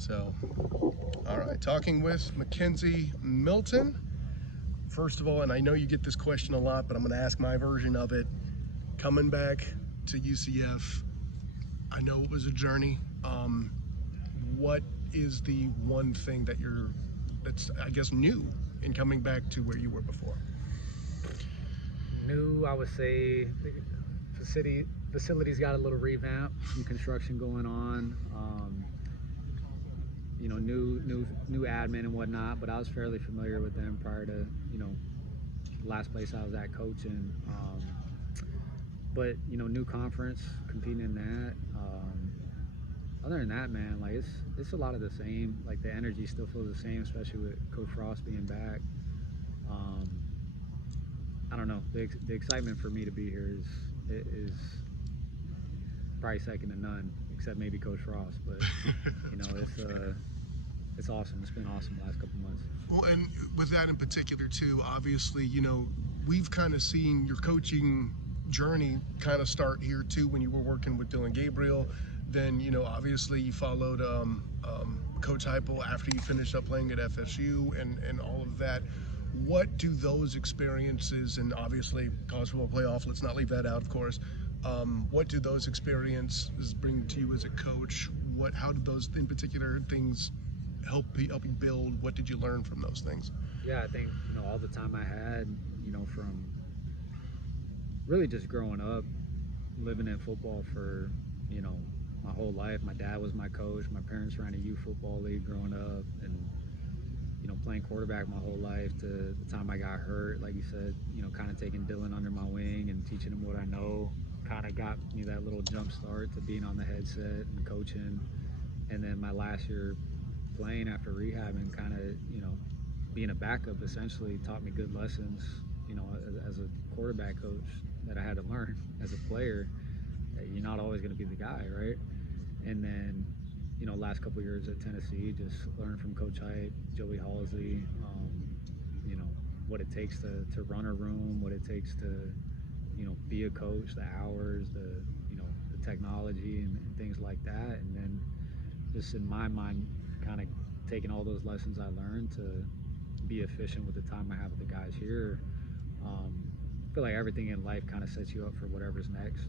So, all right, talking with McKenzie Milton. First of all, and I know you get this question a lot, but I'm going to ask my version of it. Coming back to UCF, I know it was a journey. What is the one thing that's I guess new in coming back to where you were before? New, I would say, facilities got a little revamp, some construction going on. New admin and whatnot, but I was fairly familiar with them prior to, last place I was at coaching. But new conference, competing in that. Other than that, man, like it's a lot of the same. Like the energy still feels the same, especially with Coach Frost being back. I don't know. The excitement for me to be here is probably second to none, except maybe Coach Frost. But it's awesome. It's been awesome the last couple months. Well, and with that in particular too, obviously, we've kind of seen your coaching journey kind of start here too when you were working with Dylan Gabriel. Then, obviously you followed Coach Heupel after you finished up playing at FSU and all of that. What do those experiences, and obviously college football playoff, let's not leave that out, of course. What do those experiences bring to you as a coach? How did those in particular things help you build? What did you learn from those things? Yeah, I think, all the time I had, from really just growing up, living in football for, my whole life. My dad was my coach. My parents ran a youth football league growing up, and playing quarterback my whole life to the time I got hurt. Like you said, kind of taking Dylan under my wing and teaching him what I know kind of got me that little jump start to being on the headset and coaching. And then my last year playing after rehab and kind of, being a backup essentially taught me good lessons, as a quarterback coach that I had to learn as a player. You're not always going to be the guy, right? And then, last couple of years at Tennessee, just learn from Coach Hype, Joey Halsey, what it takes to run a room, what it takes to, be a coach, the hours, the technology and things like that. And then just in my mind, kind of taking all those lessons I learned to be efficient with the time I have with the guys here. I feel like everything in life kind of sets you up for whatever's next.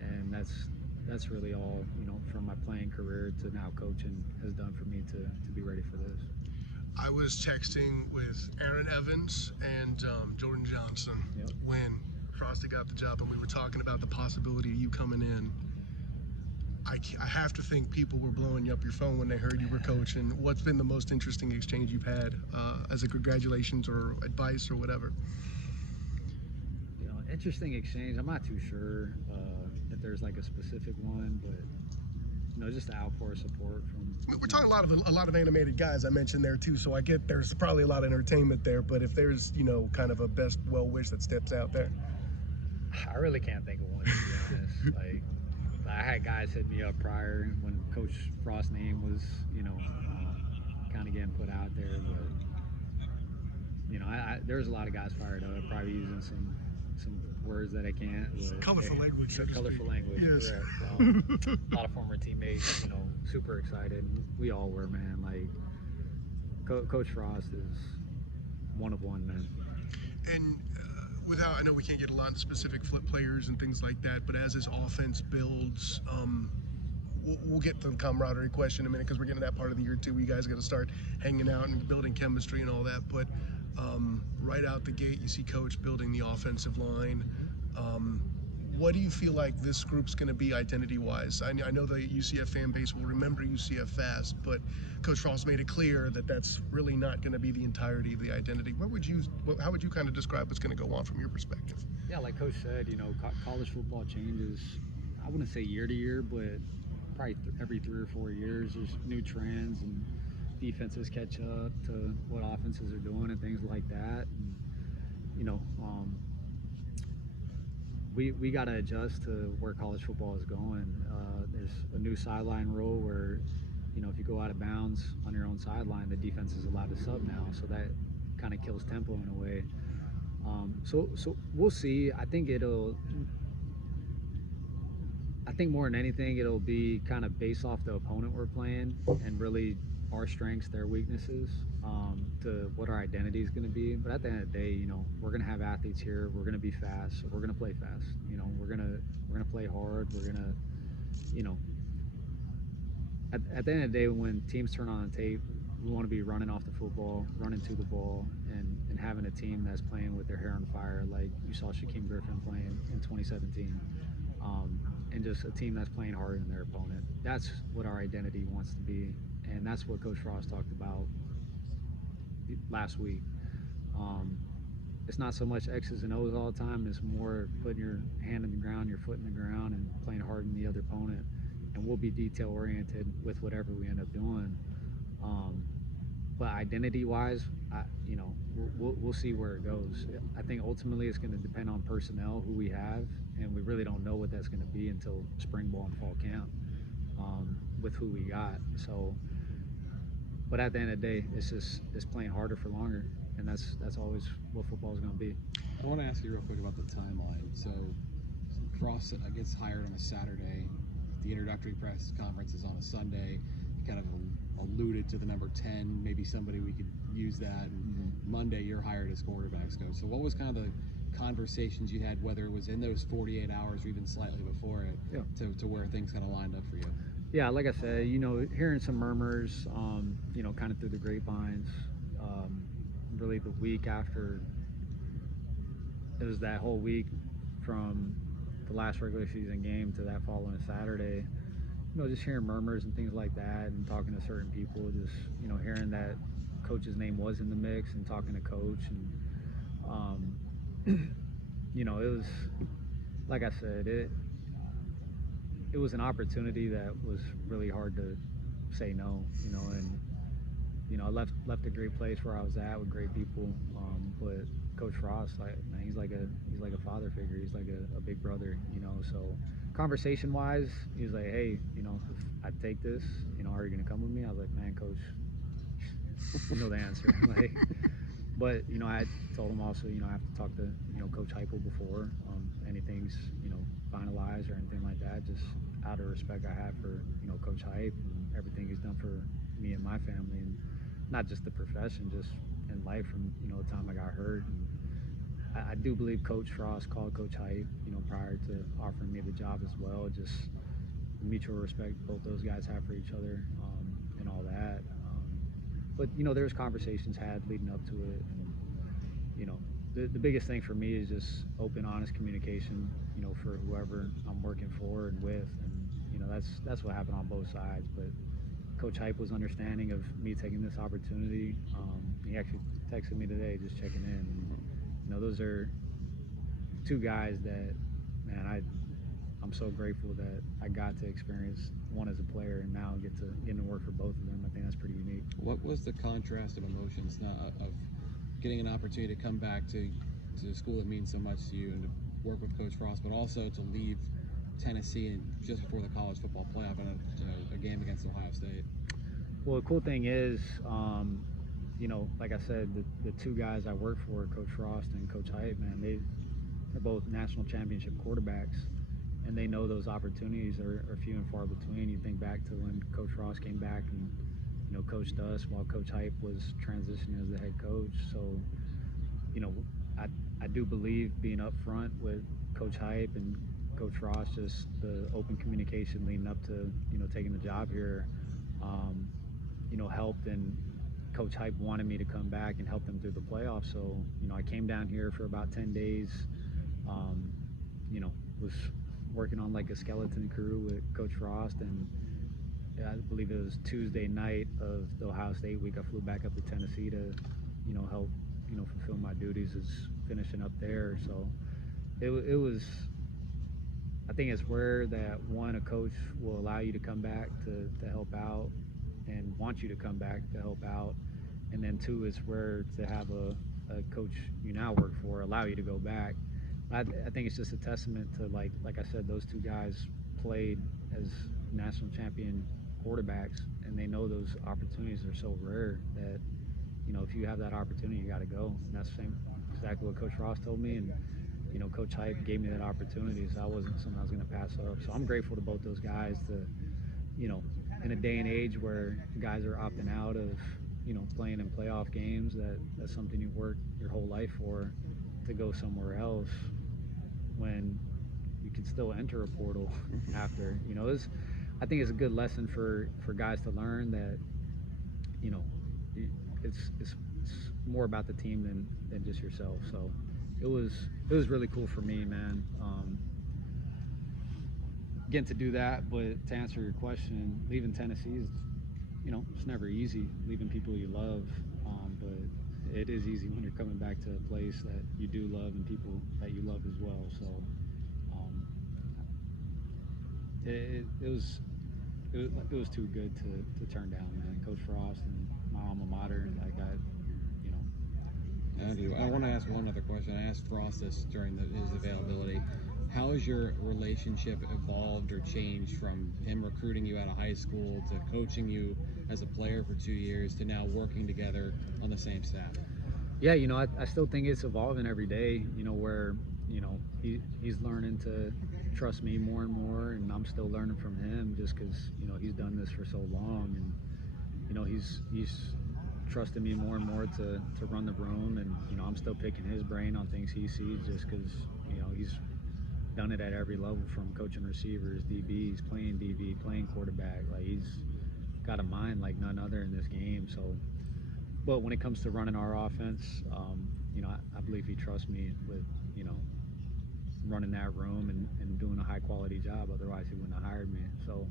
And that's really all, from my playing career to now coaching has done for me to be ready for this. I was texting with Aaron Evans and Jordan Johnson when Frosty got the job, and we were talking about the possibility of you coming in. I have to think people were blowing you up your phone when they heard you were coaching. What's been the most interesting exchange you've had as a congratulations or advice or whatever? Interesting exchange. I'm not too sure if there's like a specific one, but just the outpour support from. We're talking a lot of animated guys I mentioned there too, so I get there's probably a lot of entertainment there. But if there's kind of a best well wish that steps out there, I really can't think of one, to be honest. Like I had guys hit me up prior when Coach Frost's name was kind of getting put out there, but there's a lot of guys fired up, probably using some words that I can't. Colorful language. Colorful language. Yes. Correct. A lot of former teammates, super excited. We all were, man. Like Coach Frost is one of one, man. And I know we can't get a lot of specific flip players and things like that, but as this offense builds, we'll get to the camaraderie question in a minute because we're getting to that part of the year too. You guys got to start hanging out and building chemistry and all that, but. Right out the gate, you see Coach building the offensive line. What do you feel like this group's going to be identity-wise? I know the UCF fan base will remember UCF fast, but Coach Frost made it clear that that's really not going to be the entirety of the identity. How would you kind of describe what's going to go on from your perspective? Yeah, like Coach said, college football changes. I wouldn't say year to year, but probably every 3 or 4 years, there's new trends and defenses catch up to what offenses are doing and things like that. And, we got to adjust to where college football is going. There's a new sideline rule where, if you go out of bounds on your own sideline, the defense is allowed to sub now. So that kind of kills tempo in a way. So we'll see. I think I think more than anything, it'll be kind of based off the opponent we're playing and really our strengths, their weaknesses, to what our identity is going to be. But at the end of the day, we're going to have athletes here. We're going to be fast. So we're going to play fast. We're gonna play hard. We're gonna, you know, at the end of the day, when teams turn on the tape, we want to be running off the football, running to the ball, and having a team that's playing with their hair on fire, like you saw Shaquem Griffin playing in 2017. And just a team that's playing harder than their opponent. That's what our identity wants to be, and that's what Coach Frost talked about last week. Um, it's not so much X's and O's all the time. It's more putting your hand in the ground, your foot in the ground, and playing harder than the other opponent. And we'll be detail oriented with whatever we end up doing. Um, but identity-wise, we'll see where it goes. I think ultimately it's going to depend on personnel, who we have, and we really don't know what that's going to be until spring ball and fall camp, with who we got. So, but at the end of the day, it's playing harder for longer, and that's always what football is going to be. I want to ask you real quick about the timeline. So Frost gets hired on a Saturday. The introductory press conference is on a Sunday. He kind of alluded to the number 10, maybe somebody we could use that. And Monday, you're hired as quarterbacks coach. So what was kind of the conversations you had, whether it was in those 48 hours or even slightly before it, to where things kind of lined up for you? Yeah, like I said, hearing some murmurs, kind of through the grapevines, really the week after, it was that whole week from the last regular season game to that following Saturday, just hearing murmurs and things like that, and talking to certain people, just, hearing that coach's name was in the mix and talking to coach. And, it was, like I said, it was an opportunity that was really hard to say no, and, I left a great place where I was at with great people. But Coach Frost, man, he's like a father figure. He's like a big brother, so conversation wise, he was like, hey, if I take this, are you going to come with me? I was like, man, coach, you know the answer. But I told him also, I have to talk to, Coach Heupel before anything's, finalized or anything like that, just out of respect I have for, Coach Hype and everything he's done for me and my family, and not just the profession, just in life from, the time I got hurt. And I do believe Coach Frost called Coach Hype, prior to offering me the job as well, just the mutual respect both those guys have for each other, and all that. But, there's conversations had leading up to it. And, the biggest thing for me is just open, honest communication, for whoever I'm working for and with. And, that's what happened on both sides. But Coach Hype was understanding of me taking this opportunity. He actually texted me today just checking in. And, those are two guys that, man, I'm so grateful that I got to experience one as a player and now getting to work for both of them. I think that's pretty unique. What was the contrast of emotions of getting an opportunity to come back to the school that means so much to you and to work with Coach Frost, but also to leave Tennessee and just before the college football playoff in a game against Ohio State? Well, the cool thing is, like I said, the two guys I work for, Coach Frost and Coach Hype, man, they're both national championship quarterbacks, and they know those opportunities are few and far between. You think back to when Coach Frost came back and, coached us while Coach Hype was transitioning as the head coach. So, I do believe being up front with Coach Hype and Coach Frost, just the open communication leading up to, taking the job here, helped. And Coach Hype wanted me to come back and help them through the playoffs. So, I came down here for about 10 days, was working on like a skeleton crew with Coach Frost. And I believe it was Tuesday night of the Ohio State week, I flew back up to Tennessee to, help, fulfill my duties as finishing up there. So it was, I think it's rare that one, a coach will allow you to come back to help out and want you to come back to help out. And then two, it's rare to have a coach you now work for allow you to go back. I think it's just a testament to, like I said, those two guys played as national champion quarterbacks, and they know those opportunities are so rare that, if you have that opportunity, you got to go. And that's exactly what Coach Frost told me. And Coach Hype gave me that opportunity, so I wasn't something I was going to pass up. So I'm grateful to both those guys to, in a day and age where guys are opting out of, playing in playoff games, that's something you work your whole life for, to go somewhere else when you can still enter a portal after. I think it's a good lesson for guys to learn that, it's more about the team than just yourself. So it was really cool for me, man. Getting to do that, but to answer your question, leaving Tennessee is, it's never easy, leaving people you love, but it is easy when you're coming back to a place that you do love and people that you love as well. So it was too good to turn down, man. Coach Frost and my alma mater, like I want to ask one other question. I asked Frost this during his availability. How has your relationship evolved or changed from him recruiting you out of high school to coaching you as a player for 2 years to now working together on the same staff? Yeah, I still think it's evolving every day, where, he's learning to trust me more and more, and I'm still learning from him just because, he's done this for so long, and, he's trusted me more and more to run the room, and, I'm still picking his brain on things he sees just because, he's done it at every level, from coaching receivers, DBs, playing DB, playing quarterback. Like, he's got a mind like none other in this game. So, but when it comes to running our offense, I believe he trusts me with, running that room and doing a high quality job. Otherwise he wouldn't have hired me. So,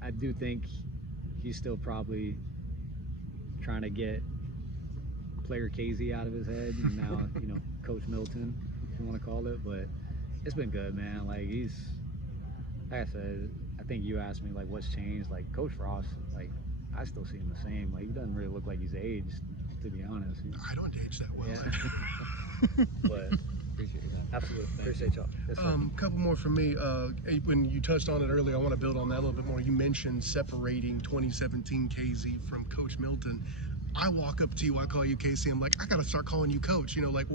I do think he's still probably trying to get player KZ out of his head, and now, Coach Milton, if you want to call it. But it's been good, man. Like, like I said, I think you asked me, like, what's changed. Like, Coach Frost, like, I still see him the same. Like, he doesn't really look like he's aged, to be honest. I don't age that well. Yeah. But Appreciate that. absolutely, appreciate y'all. Yes, sir. Couple more from me. When you touched on it earlier, I want to build on that a little bit more. You mentioned separating 2017 KZ from Coach Milton. I walk up to you, I call you Casey, I'm like, I got to start calling you Coach. Like,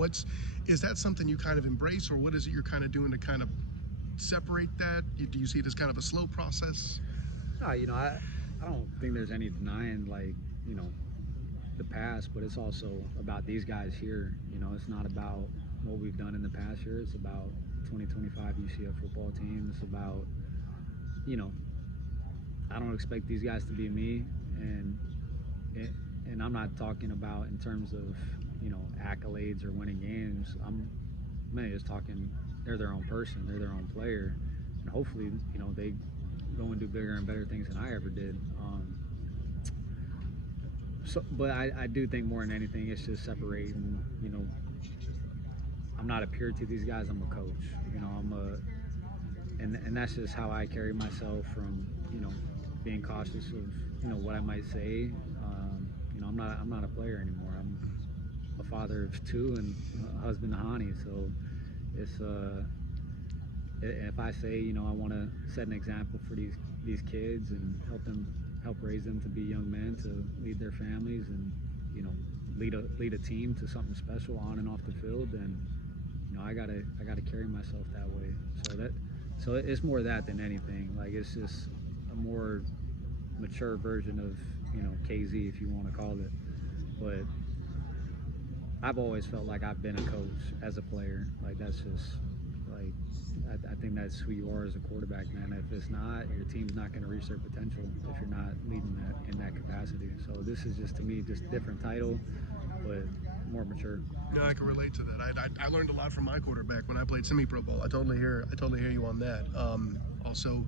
is that something you kind of embrace, or what is it you're kind of doing to kind of separate that? Do you see it as kind of a slow process? No, I don't think there's any denying, like, the past, but it's also about these guys here. It's not about what we've done in the past year. It's about 2025 UCF football team. It's about, I don't expect these guys to be me, and I'm not talking about in terms of, accolades or winning games. I'm mainly just talking, they're their own person, they're their own player, and hopefully, they go and do bigger and better things than I ever did. But I do think more than anything, it's just separating. I'm not a peer to these guys. I'm a coach. And that's just how I carry myself, from being cautious of what I might say. I'm not a player anymore. I'm a father of two and a husband to Hani. So it's if I say I want to set an example for these kids and help raise them to be young men, to lead their families, and lead a team to something special on and off the field, then I gotta carry myself that way. So it's more that than anything. Like, it's just a more mature version of KZ, if you want to call it. But I've always felt like I've been a coach as a player. Like, that's just, like, I think that's who you are as a quarterback, man. If it's not, your team's not going to reach their potential if you're not leading that in that capacity. So this is just, to me, just a different title, but more mature. I can relate to that. I learned a lot from my quarterback when I played semi-pro ball. I totally hear you on that. Also,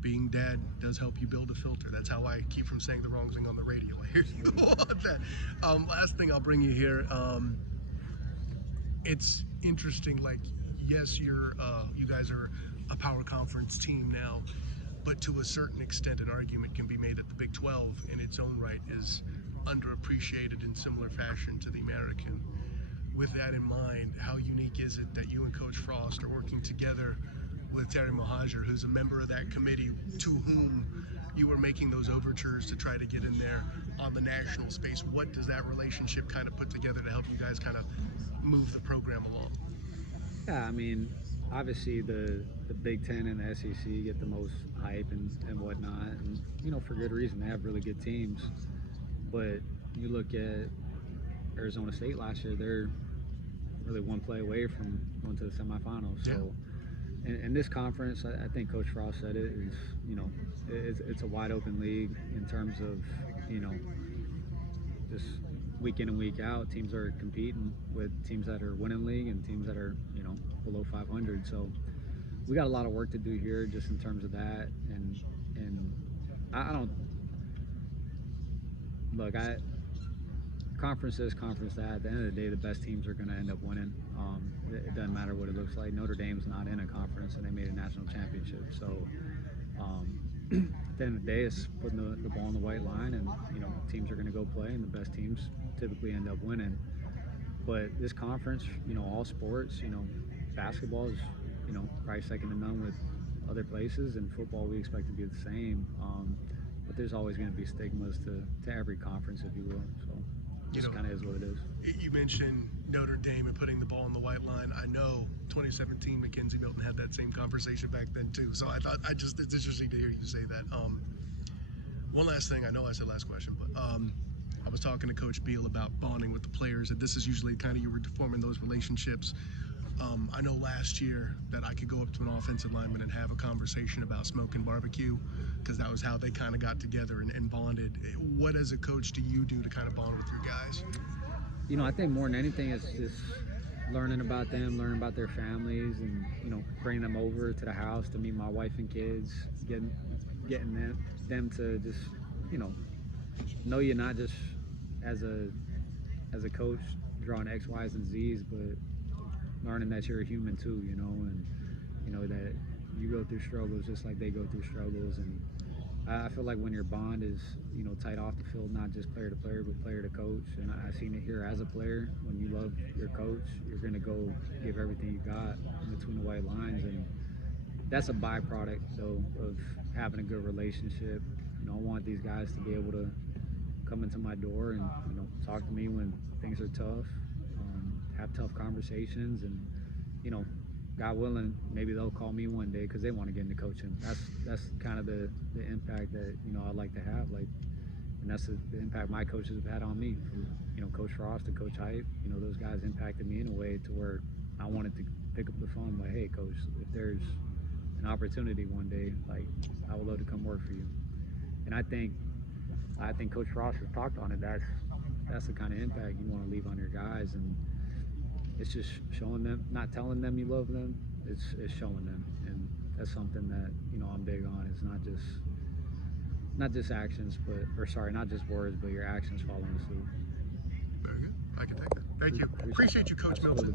being dad does help you build a filter. That's how I keep from saying the wrong thing on the radio. I hear you on that. Last thing I'll bring you here. It's interesting. Like, yes, you guys are a power conference team now, but to a certain extent, an argument can be made that the Big 12 in its own right is underappreciated in similar fashion to the American. With that in mind, how unique is it that you and Coach Frost are working together with Terry Mohajir, who's a member of that committee, to whom you were making those overtures to try to get in there on the national space. What does that relationship kind of put together to help you guys kind of move the program along? Yeah, I mean, obviously the Big Ten and the SEC get the most hype and whatnot, and for good reason. They have really good teams. But you look at Arizona State last year; they're really one play away from going to the semifinals. So, in this conference, I think Coach Frost said it is, it's a wide open league in terms of, just week in and week out, teams are competing with teams that are winning league and teams that are, below 500. So we got a lot of work to do here just in terms of that. And I don't look. Conference this, conference that. At the end of the day, the best teams are going to end up winning. It doesn't matter what it looks like. Notre Dame's not in a conference, and they made a national championship. So at the end of the day, it's putting the ball on the white line, and teams are going to go play, and the best teams typically end up winning. But this conference, all sports, basketball is, probably second to none with other places, and football we expect to be the same. But there's always going to be stigmas to every conference, if you will. So. Just kind of is what it is. You mentioned Notre Dame and putting the ball on the white line. I know 2017 McKenzie Milton had that same conversation back then too. So I thought it's interesting to hear you say that. One last thing, I know I said last question, but I was talking to Coach Beal about bonding with the players, and this is usually kind of you were forming those relationships. I know last year that I could go up to an offensive lineman and have a conversation about smoking barbecue because that was how they kind of got together and bonded. What as a coach do you do to kind of bond with your guys? I think more than anything it's just learning about them, learning about their families, and bringing them over to the house to meet my wife and kids, getting them to just know you not just as a coach drawing X, Y's, and Z's, but learning that you're a human too, and that you go through struggles just like they go through struggles. And I feel like when your bond is tight off the field, not just player to player but player to coach, and I've seen it here as a player. When you love your coach, you're going to go give everything you got in between the white lines, and that's a byproduct though of having a good relationship. I want these guys to be able to come into my door and talk to me when things are tough, have tough conversations, and God willing, maybe they'll call me one day because they want to get into coaching. That's kind of the impact that I'd like to have, and that's the impact my coaches have had on me, from Coach Frost to Coach Hype. Those guys impacted me in a way to where I wanted to pick up the phone, like, hey coach, if there's an opportunity one day, like, I would love to come work for you. And I think Coach Frost has talked on it. That's the kind of impact you want to leave on your guys, and it's just showing them, not telling them you love them. It's showing them, and that's something that I'm big on. It's not just actions, not just words, but your actions following suit. Very good. I can take that. Thank you. Appreciate you, Coach Milton.